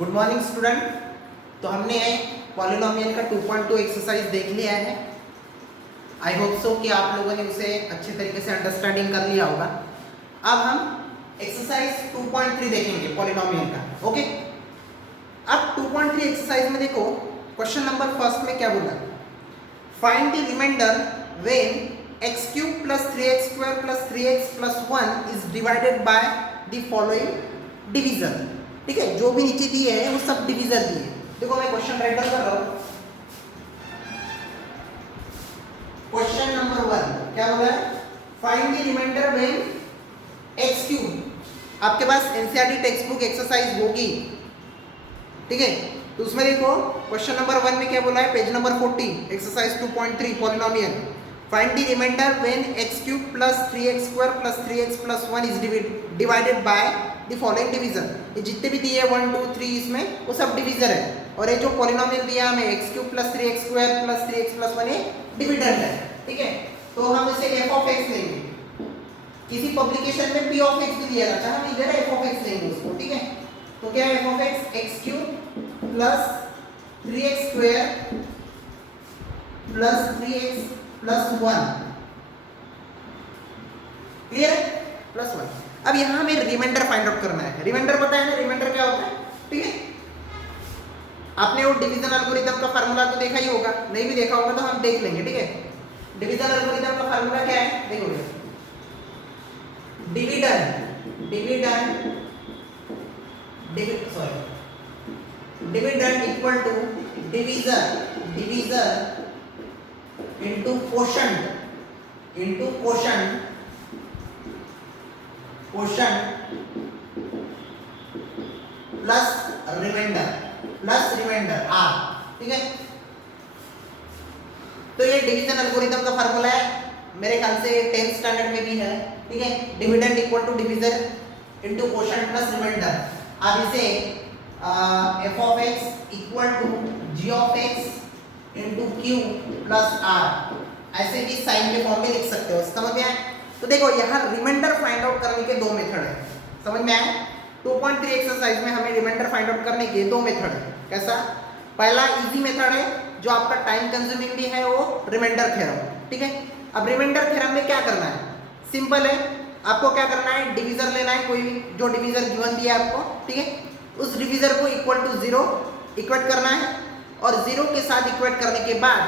Good morning student. तो हमने polynomial का 2.2 एक्सरसाइज देख लिया है। आई होप सो कि आप लोगों ने उसे अच्छे तरीके से अंडरस्टैंडिंग कर लिया होगा। अब हम एक्सरसाइज 2.3 देखेंगे पॉलिनोमियल का। ओके, अब 2.3 एक्सरसाइज में देखो क्वेश्चन नंबर फर्स्ट में क्या बोला, find the remainder when x cube plus 3x square plus 3x plus 1 is divided by the following division. ठीक है, जो भी नीचे दिए हैं वो सब डिवीजन दिए। देखो मैं क्वेश्चन राइट डाउन कर रहा हूं। क्वेश्चन नंबर 1 क्या बोला है, find the remainder when x cube. आपके पास एनसीईआरटी टेक्स्ट बुक एक्सरसाइज होगी, ठीक है। तो उसमें देखो क्वेश्चन नंबर 1 में क्या बोला है, page number 40 exercise 2.3 polynomial. Find the remainder when x cube plus 3x square plus 3x plus 1 is divided by the following division. ये जितने भी दिए 1 2 3 इसमें वो सब डिवीजन है, और ये जो पॉलिनोमियल दिया हमें x cube plus 3x square plus 3x plus 1 ये डिविडेंड है, ठीक है। तो हम इसे f ऑफ x लेंगे। किसी पब्लिकेशन में p ऑफ x भी दिया रहता है, हम इधर f ऑफ x लेंगे उसको, ठीक है। तो क्या है f of x, x cube plus 3x square plus 3x plus 1, clear है, प्लस 1। अब यहां हमें रिमाइंडर फाइंड आउट करना है। रिमाइंडर पता है ना, रिमाइंडर क्या होता है, ठीक है। आपने वो डिवीजन एल्गोरिथम का फार्मूला तो देखा ही होगा, नहीं भी देखा होगा तो हम देख लेंगे, ठीक है। डिवीजन एल्गोरिथम का फार्मूला क्या है, देखो dividend equal to divisor into quotient plus remainder r, ठीक है। तो ये डिवीजन एल्गोरिथम का फार्मूला है, मेरे ख्याल से 10th स्टैंडर्ड में भी है, ठीक है। Dividend equal to divisor into quotient plus remainder. आप इसे f of x equal to g of x into q plus r, ऐसे भी साइन के फॉर्म में लिख सकते हो, समझ में आया। तो देखो यहाँ रिमाइंडर फाइंड आउट करने के दो मेथड है, समझ में आया। 2.3 एक्सरसाइज में हमें रिमाइंडर फाइंड आउट करने के दो मेथड है। कैसा, पहला इजी मेथड है जो आपका टाइम कंज्यूमिंग भी है, वो रिमाइंडर थ्योरम, ठीक है। अब रिमाइंडर थ्योरम में क्या करना है, सिंपल है। आपको क्या करना है, डिवीजर लेना है, कोई भी जो डिवीजर गिवन दिया है आपको, ठीक है। उस डिवीजर को इक्वल टू 0 इक्वेट करना है, और 0 के साथ इक्वेट करने के बाद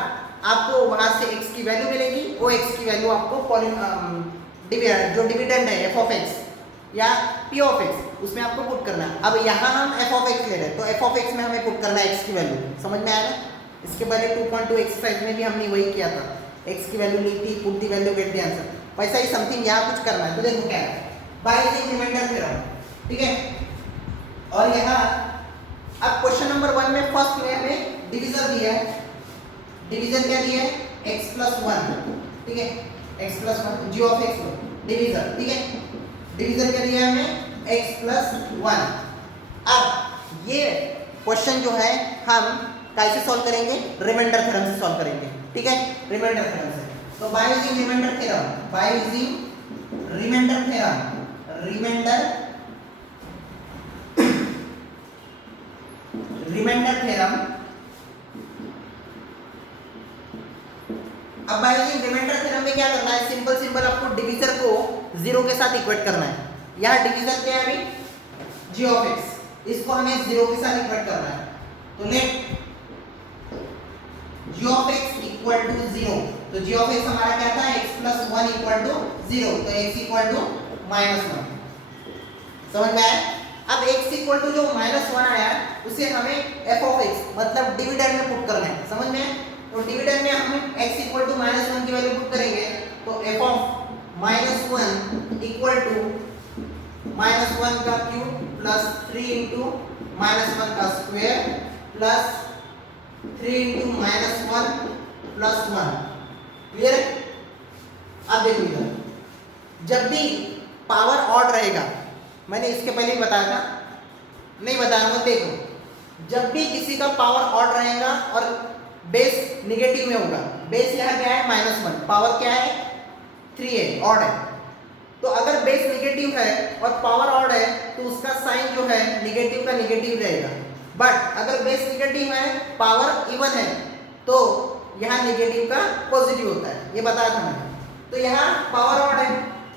आपको वहां से x की वैल्यू मिलेगी। वो x की वैल्यू आपको जो डिविडेंड है f ऑफ x या p ऑफ x, उसमें आपको पुट करना है। अब यहाँ हम f ऑफ x ले रहे हैं, तो f ऑफ x में हमें पुट करना है x की वैल्यू, समझ में आया ना। इसके पहले 2.2 एक्सरसाइज में भी हमने वही किया था, x की वैल्यू ली थी, put the value, get the answer. वैसा ही समथिंग यहाँ कुछ करना है। तो देखो क्या है, बाय यूजिंग रिमाइंडर थ्योरम, ठीक है। और यहाँ अब क्वेश्चन नंबर 1 में फर्स्ट में हमें डिवीजर दिया है। डिवीजन क्या दिया है, x प्लस 1, ठीक है, x plus 1 g of x division, ठीक है। डिवीजन क्या दिया है हमें, x प्लस 1। अब ये क्वेश्चन जो है हम कैसे सॉल्व करेंगे, रिमाइंडर थ्योरम से सॉल्व करेंगे, ठीक है, रिमाइंडर थ्योरम से। तो बाय यूजिंग रिमाइंडर थ्योरम। अब बाय यूजिंग रिमाइंडर थ्योरम में क्या करना है, सिंपल आपको डिवीजर को 0 के साथ इक्वेट करना है। यहाँ डिवीजर क्या है अभी, g ऑफ x, इसको हमें 0 के साथ इक्वेट करना है। तो let g of x equal to 0, तो g ऑफ x हमारा क्या था, x प्लस 1 इक्वल टू 0, तो x इक्वल टू -1, समझ में आया। अब x इक्वल टू जो -1 आया उसे हमें f ऑफ x मतलब डिविडेंड में पुट करना है, समझ में आया। तो डिविडेंड में हम x इक्वल टू -1 की वैल्यू पुट करेंगे, तो f ऑफ -1 इक्वल टू -1 का क्यूब प्लस 3 इंटू -1 का square plus 3 into -1 plus 1, clear है। अब देखो इधर, जब भी पावर ऑड रहेगा, मैंने इसके पहले ही बताया था, नहीं बताया, देखो जब भी किसी का पावर ऑड रहेगा और बेस निगेटिव में होगा, बेस यहाँ क्या है -1, पावर क्या है 3 है, ऑड है, तो अगर बेस नेगेटिव है और पावर ऑड है तो उसका साइन जो है नेगेटिव का नेगेटिव रहेगा। बट अगर बेस निगेटिव है, पावर इवन है, तो यहाँ नेगेटिव का पॉजिटिव होता है, ये बताया था मैंने। तो यहाँ पावर ऑड है,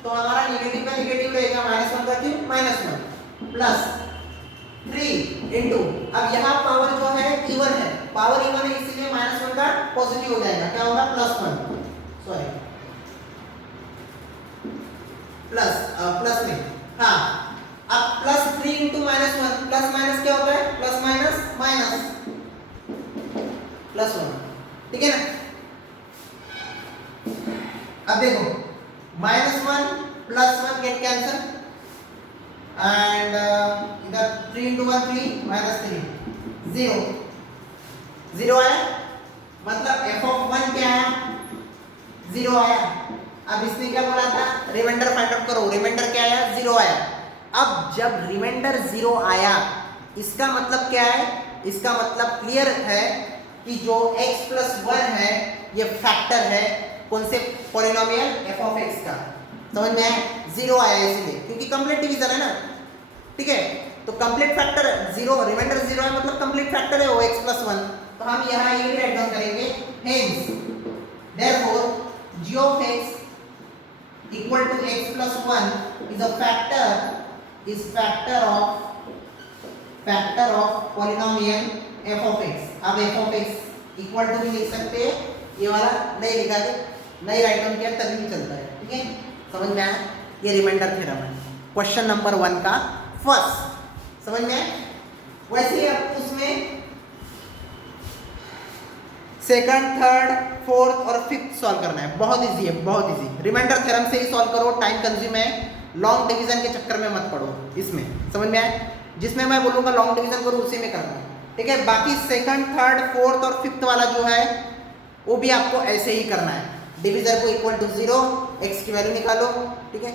तो हमारा नेगेटिव का नेगेटिव रहेगा, -1 का क्यों, -1 प्लस 3 इंटू, अब यहाँ पावर जो है इवन है, पावर इवन है इसलिए -1 का पॉजिटिव हो जाएगा, क्या होगा, +1, सॉरी प्लस में, हाँ। अब +3 इंटू -1, प्लस माइनस क्या होता है, प्लस माइनस माइनस, +1, ठीक है ना। अब देखो -1 +1 गेट कैंसल, एंड इधर 3 इंटू 1 3 -3 0 0 आया, मतलब f(1) क्या आया, 0 आया। अब इसने क्या बोला था, रिमाइंडर फाइंड आउट करो, रिमाइंडर क्या आया, 0 आया। अब जब रिमाइंडर 0 आया, इसका मतलब क्या है, इसका मतलब क्लियर है कि जो x + 1 है ये फैक्टर है कौन से पॉलिनोमियल f(x) का, समझ में आया, 0 आया इसलिए, क्योंकि कंप्लीट डिवीजन है ना, ठीक है। तो कंप्लीट फैक्टर 0, रिमाइंडर 0 है मतलब कंप्लीट फैक्टर है वो x + 1, तो हम यहाँ ये भी राइट डाउन करेंगे, hence therefore g(x) equal to x + 1 is a factor of polynomial f(x). अब f(x) इक्वल टू भी लिख सकते हैं, ये वाला नहीं लिखा के नहीं राइट डाउन किया तभी भी चलता है, ठीक है, समझ में आया, ये रिमाइंडर थ्योरम है क्वेश्चन नंबर 1 का फर्स्ट, समझ में आया। वैसे ही अब उसमें सेकंड, थर्ड, फोर्थ और फिफ्थ सॉल्व करना है, बहुत इजी है, बहुत इजी, रिमाइंडर थ्योरम से ही सॉल्व करो, टाइम कंज्यूम है, लॉन्ग डिवीजन के चक्कर में मत पड़ो इसमें, समझ में आया। जिसमें मैं बोलूँगा लॉन्ग डिवीजन करो उसी में करना है, ठीक है। बाकी सेकंड, थर्ड, फोर्थ और फिफ्थ वाला जो है वो भी आपको ऐसे ही करना है, डिवीजर को इक्वल टू 0, x की वैल्यू निकालो, ठीक है।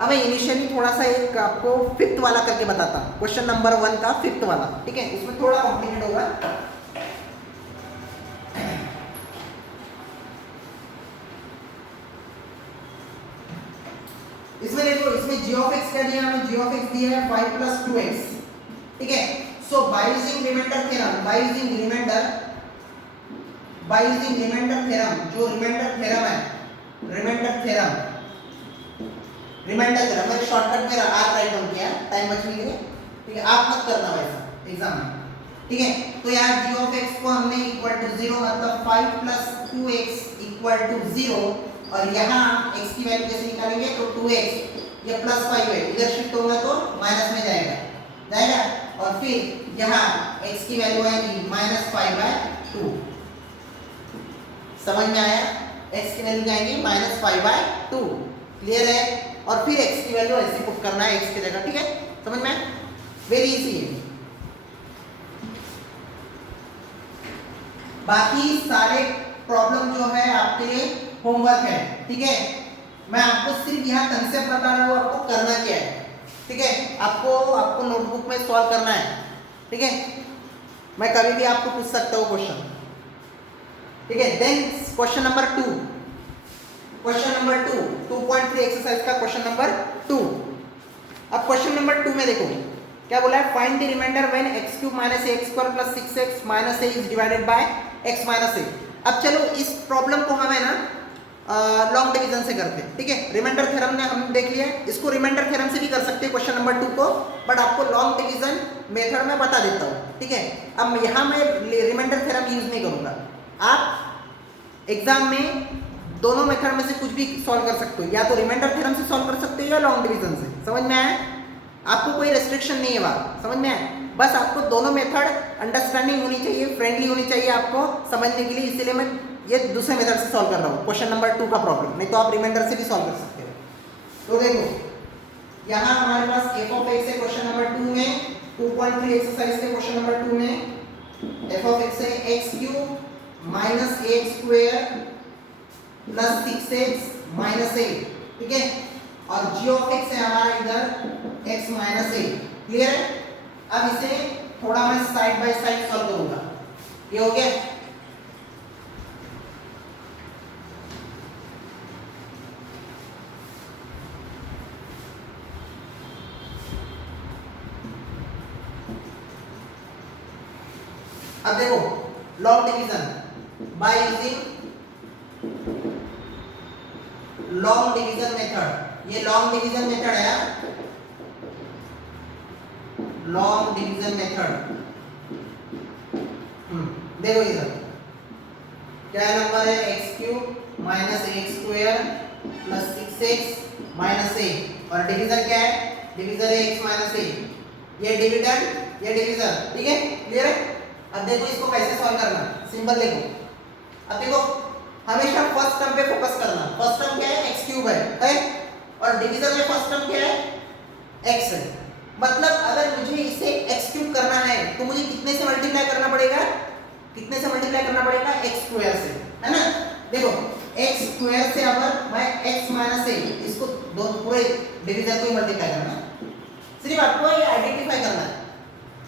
अब मैं इनिशियली थोड़ा सा एक आपको फिफ्थ वाला करके बताता हूँ, क्वेश्चन नंबर 1 का फिफ्थ वाला, ठीक है, उसमें थोड़ा कॉम्प्लिकेट होगा। इसमें देखो, इसमें g(x) क्या दिया हमें, g(x) दिया है 5 + 2x, ठीक है। So by using remainder theorem, by using remainder theorem, जो रिमाइंडर थ्योरम है, रिमाइंडर थ्योरम मैंने शॉर्टकट में आर राइट डाउन किया, टाइम बचने के लिए, ठीक है, आप मत करना वैसा एग्जाम में, ठीक है। तो यहाँ g(x) को हमने इक्वल टू 0 मतलब 5 + 2x इक्वल टू 0, और यहाँ x की वैल्यू कैसे निकालेंगे, तो 2x, ये +5 है, इधर शिफ्ट होगा तो माइनस में जाएगा, और फिर यहाँ x की वैल्यू आएगी -5/2, समझ में आया, x की वैल्यू आएगी -5/2, क्लियर है। और फिर x की वैल्यू ऐसे पुट करना है x की जगह, ठीक है, समझ में, वेरी इजी है। बाकी सारे प्रॉब्लम जो है आपके लिए होमवर्क है, ठीक है। मैं आपको सिर्फ यहाँ कंसेप्ट बता रहा हूँ, आपको करना क्या है, ठीक है, आपको नोटबुक में सॉल्व करना है, ठीक है। मैं कभी भी आपको पूछ सकता हूँ क्वेश्चन, ठीक है। देन क्वेश्चन नंबर 2, 2.3 एक्सरसाइज का क्वेश्चन नंबर 2। अब क्वेश्चन नंबर 2 में देखो क्या बोला है, find the remainder when x³ - ax² + 6x - a is divided by x - a। अब चलो इस प्रॉब्लम को हम है ना लॉन्ग डिवीजन से करते हैं, ठीक है। रिमाइंडर थ्योरम ने हम देख लिया, इसको रिमाइंडर थ्योरम से भी कर सकते हैं क्वेश्चन नंबर 2 को, बट आपको लॉन्ग डिवीजन मेथड में बता देता हूँ, ठीक है। अब यहाँ मैं रिमाइंडर थ्योरम यूज नहीं करूँगा, आप एग्जाम में दोनों मेथड में से कुछ भी सॉल्व कर सकते हो, या तो रिमाइंडर थ्योरम से सॉल्व कर सकते हो या लॉन्ग डिवीजन से, समझ में आया, आपको कोई रेस्ट्रिक्शन नहीं है बात, समझ में आया। बस आपको दोनों मेथड अंडरस्टैंडिंग होनी चाहिए, फ्रेंडली होनी चाहिए आपको समझने के लिए, इसीलिए मैं ये दूसरे मेथड से सॉल्व कर रहा हूँ क्वेश्चन नंबर 2 का प्रॉब्लम, नहीं तो आप रिमाइंडर से भी सॉल्व कर सकते हो। तो देखो यहाँ हमारे पास f(x) है क्वेश्चन नंबर 2 में, 2.3 एक्सरसाइज के क्वेश्चन नंबर 2 में f(x) है x³ - ax² + 6x - a, ठीक है, और g(x) है हमारा इधर x - a, क्लियर है। अब इसे थोड़ा मैं साइड बाय साइड सॉल्व करूंगा, ये हो गया। अब देखो long division by using long division method, ये लॉन्ग डिवीजन मेथड है, लॉन्ग डिवीजन मेथड। देखो इधर क्या नंबर है, x cube minus x square plus 6x minus a, और डिवीजन क्या है, डिवीजन है x माइनस ए, ये डिविडेंड ये डिवीजन, ठीक है, क्लियर है। अब देखो इसको कैसे सॉल्व करना, सिंपल देखो। अब देखो हमेशा फर्स्ट टर्म पे फोकस करना, फर्स्ट टर्म क्या है, एक्स क्यूब है, और डिवीजन में फर्स्ट टर्म क्या है, x है। मतलब अगर मुझे इसे x क्यूब करना है तो मुझे कितने से मल्टीप्लाई करना पड़ेगा, कितने से मल्टीप्लाई करना पड़ेगा, x स्क्वायर से, है ना। देखो x स्क्वायर से अगर मैं x माइनस ए, इसको दो पूरे डिवीजन को ही मल्टीप्लाई करना, सिर्फ आपको ये आइडेंटिफाई करना है।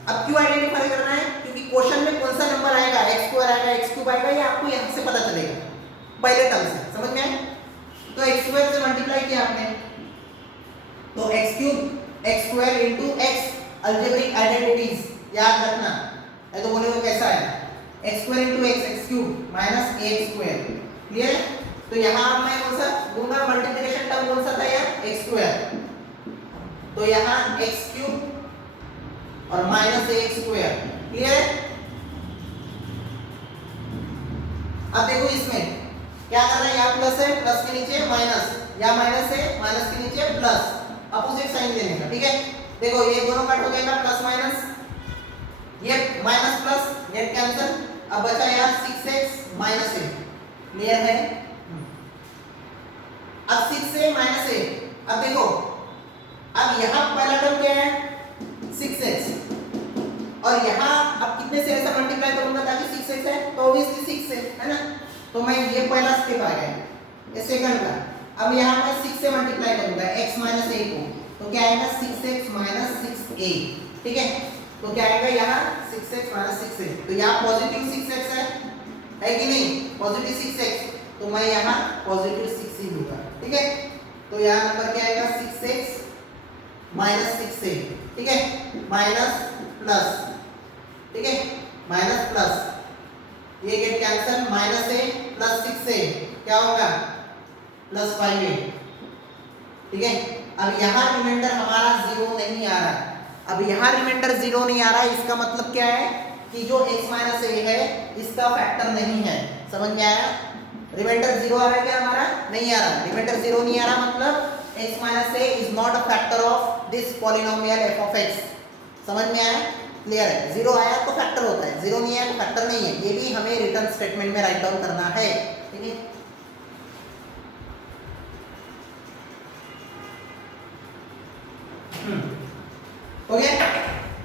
अब क्यों आइडेंटिफाई करना है, क्योंकि क्वेश्चन में कौन सा नंबर आएगा, x स्क्वायर आएगा, x क्यूब आएगा, ये आपको यहाँ से पता चलेगा पहले टर्म से, समझ में आया। तो x स्क्वायर से मल्टीप्लाई किया आपने तो x cube x square into x, algebraic identities याद रखना है, तो बोले वो कैसा है, x square into x, x cube minus a square, clear. तो यहाँ मैं कौन सा दूंगा, मल्टीप्लिकेशन टर्म कौन सा था यार, x स्क्वायर, तो यहाँ x क्यूब और माइनस a स्क्वायर, क्लियर। अब देखो इसमें क्या करना है, यहाँ प्लस है, प्लस के नीचे माइनस, या माइनस है, माइनस के नीचे प्लस, अपोजिट साइन देने का, ठीक है। देखो ये दोनों कट हो जाएगा, प्लस माइनस, ये माइनस प्लस, नेट कैंसिल, अब बचा यार 6x माइनस a, क्लियर है। अब 6a माइनस a, अब देखो अब यहाँ पहला टर्म क्या है, 6x, और यहाँ अब कितने से ऐसा मल्टीप्लाई करूंगा ताकि 6x है, तो ऑब्वियसली 6 है ना, तो मैं ये पहला स्टेप आ गया, ये सेकंड का। अब यहाँ मैं 6 से मल्टीप्लाई करूंगा x माइनस a को, तो क्या आएगा 6x माइनस 6a, ठीक है। तो क्या आएगा यहाँ 6x माइनस 6a, तो यहाँ पॉजिटिव 6x है कि नहीं, पॉजिटिव 6x, तो मैं यहाँ पॉजिटिव 6 ही लूंगा, ठीक है। तो यहाँ नंबर क्या आएगा 6x माइनस 6a, ठीक है, माइनस प्लस, ठीक है, माइनस प्लस, ये get cancel, minus a plus 6a क्या होगा, प्लस 5a, ठीक है। अब यहाँ रिमाइंडर हमारा 0 नहीं आ रहा, अब यहाँ रिमाइंडर 0 नहीं आ रहा है, इसका मतलब क्या है कि जो x माइनस a है इसका फैक्टर नहीं है, समझ में आया। रिमाइंडर 0 आ रहा है क्या, हमारा नहीं आ रहा, रिमाइंडर 0 नहीं आ रहा, मतलब x minus a is not a factor of this polynomial f of x, समझ में आया, क्लियर है। 0 आया तो फैक्टर होता है, 0 नहीं आया तो फैक्टर नहीं है, ये भी हमें रिटर्न स्टेटमेंट में राइट डाउन करना है, ठीक है। हो गया,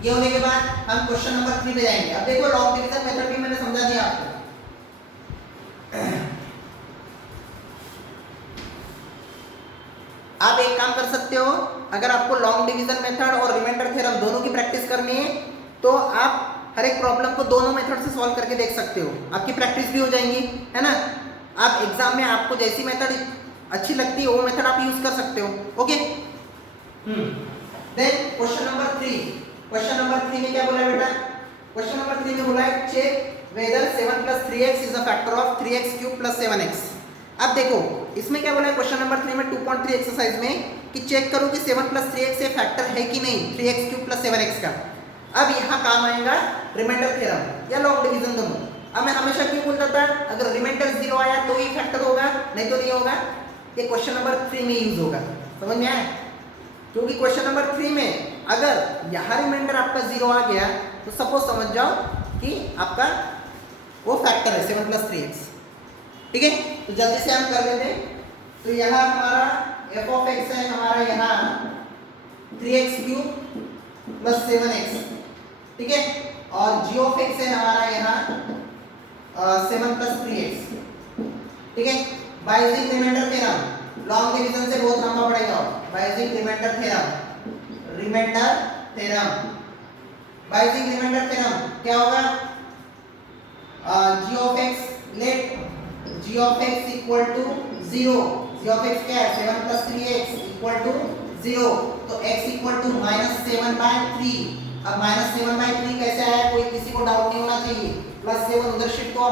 ये होने के बाद हम क्वेश्चन नंबर 3 पे जाएंगे। अब देखो लॉन्ग डिवीजन मेथड भी मैंने समझा दिया आपको। आप एक काम कर सकते हो, अगर आपको लॉन्ग डिवीजन मेथड और रिमाइंडर थ्योरम दोनों की प्रैक्टिस करनी है तो आप हर एक प्रॉब्लम को दोनों मेथड से सॉल्व करके देख सकते हो, आपकी प्रैक्टिस भी हो जाएंगी, है ना। आप एग्जाम में आपको जैसी मेथड अच्छी लगती है वो मेथड आप यूज कर सकते हो, okay. Then question number 3, question number 3 में क्या बोला है बेटा, क्वेश्चन नंबर 3 में बोला है check whether 7 plus 3x is a factor of 3x cube plus 7x। अब देखो इसमें क्या बोला है क्वेश्चन नंबर 3 में 2.3 एक्सरसाइज में कि चेक करो कि 7 प्लस 3x ये फैक्टर है कि नहीं 3x क्यूब प्लस 7x का। अब यहाँ काम आएगा रिमाइंडर थ्योरम या लॉन्ग डिवीजन दोनों। अब मैं हमेशा क्यों बोलता था अगर रिमाइंडर 0 आया तो ही फैक्टर होगा, नहीं तो नहीं होगा, ये क्वेश्चन नंबर 3 में यूज होगा, समझ में आया। क्योंकि क्वेश्चन नंबर 3 में अगर यहाँ रिमाइंडर आपका 0 आ गया तो सपोज समझ जाओ कि आपका वो फैक्टर है 7 प्लस 3x, ठीक है। तो जल्दी से हम कर लेते हैं। तो यहाँ हमारा f ऑफ x है हमारा यहाँ 3x क्यूब प्लस 7x, ठीक है, और g ऑफ x है हमारा यहाँ 7 प्लस 3x, ठीक है। Basic remainder theorem long division से बहुत लंबा पड़ेगा, basic remainder theorem, remainder theorem, basic remainder theorem क्या होगा, g of x let g of x equal to 0, g of x क्या है 7 प्लस 3x इक्वल टू 0, तो x इक्वल टू -7/3, अब -7/3 कैसे आया, कोई किसी को डाउट नहीं होना चाहिए। +7 उधर शिफ्ट हुआ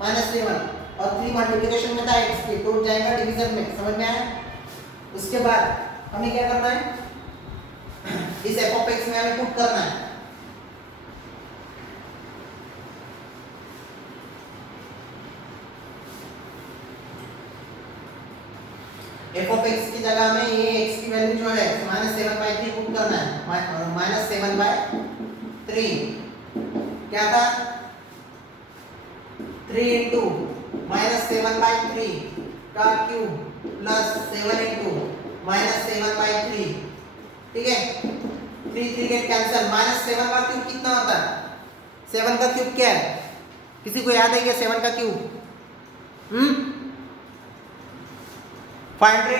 -7 और 3 मल्टीप्लिकेशन में था x के, टूट जाएगा डिवीजन में, समझ में आया। उसके बाद हमें क्या करना है, इस f(x) में हमें पुट करना है f(x) की जगह में ये x की वैल्यू जो है -7/3 पुट करना है। -7/3 क्या था, 3 into -7/3 का क्यूब प्लस 7 into -7/3, ठीक है। 3 गेट कैंसिल। -7 का क्यूब कितना होता है, 7 का क्यूब क्या है, किसी को याद है क्या 7 का क्यूब? 500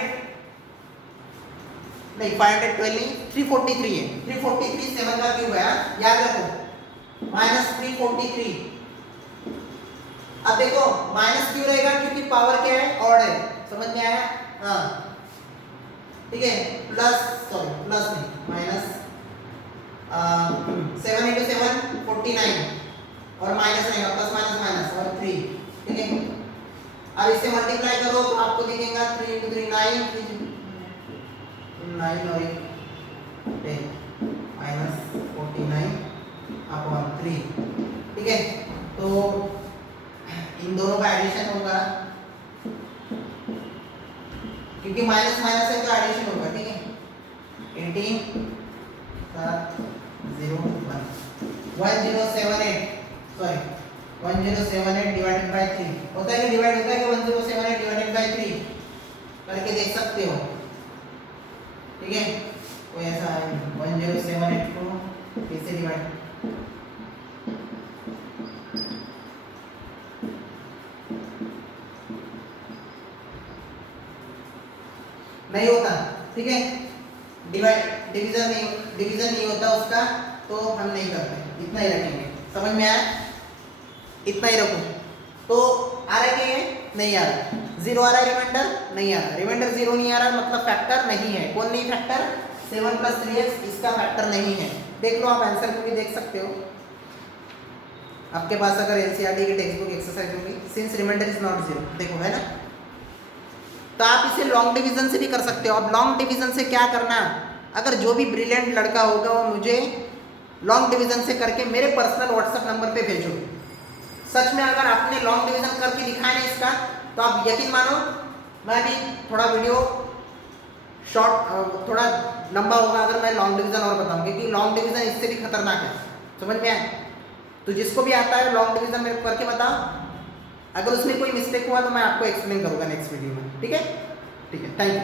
नहीं, 512 नहीं, 343 है। 343 7 का क्यूब है, याद रखो। -343। अब देखो माइनस क्यों रहेगा, क्योंकि पावर क्या है, ऑड है, समझ में आया। हाँ ठीक है, प्लस नहीं, माइनस 7 into 7 49 और माइनस रहेगा, प्लस माइनस और 3, ठीक है। अब इससे मल्टीप्लाई करो तो आपको दिखेगा 3 into 3 9 और 10 -49/3, ठीक है। तो इन दोनों का एडिशन होगा, क्योंकि माइनस माइनस है तो एडिशन होगा, ठीक है। 18 1078 डिवाइडेड बाय 3 होता है कि डिवाइड होता है कि 1078 डिवाइडेड बाय 3 करके देख सकते हो, ठीक है। कोई ऐसा 1078 को कैसे डिवाइड, नहीं होता, ठीक है। डिवीजन नहीं होता उसका, तो हम नहीं करते, इतना ही रखेंगे, समझ में आया, इतना ही रखो। तो आ रहा है कि नहीं आ रहा, 0 आ रहा है, रिमाइंडर नहीं आ रहा, रिमाइंडर 0 नहीं आ रहा मतलब फैक्टर नहीं है। कौन नहीं फैक्टर, 7 + 3x इसका फैक्टर नहीं है। देख लो, आप आंसर को भी देख सकते हो, आपके पास अगर एनसीईआरटी की टेक्स्ट बुक एक्सरसाइज होगी, सिंस रिमाइंडर इज नॉट 0, देखो है ना। तो आप इसे लॉन्ग डिवीजन से भी कर सकते हो। अब लॉन्ग डिवीजन से क्या करना, अगर जो भी ब्रिलियंट लड़का होगा वो मुझे लॉन्ग डिवीजन से करके मेरे पर्सनल व्हाट्सएप नंबर पे भेजो। सच में अगर आपने लॉन्ग डिवीजन करके दिखाया ना इसका, तो आप यकीन मानो मैं भी थोड़ा वीडियो शॉर्ट थोड़ा लंबा होगा अगर मैं लॉन्ग डिवीजन और बताऊँ, क्योंकि लॉन्ग डिवीजन इससे भी खतरनाक है, समझ में आए। तो जिसको भी आता है लॉन्ग डिवीजन मेरे को करके बताओ, अगर उसमें कोई मिस्टेक हुआ तो मैं आपको एक्सप्लेन करूँगा नेक्स्ट वीडियो में, ठीक है। Thank you.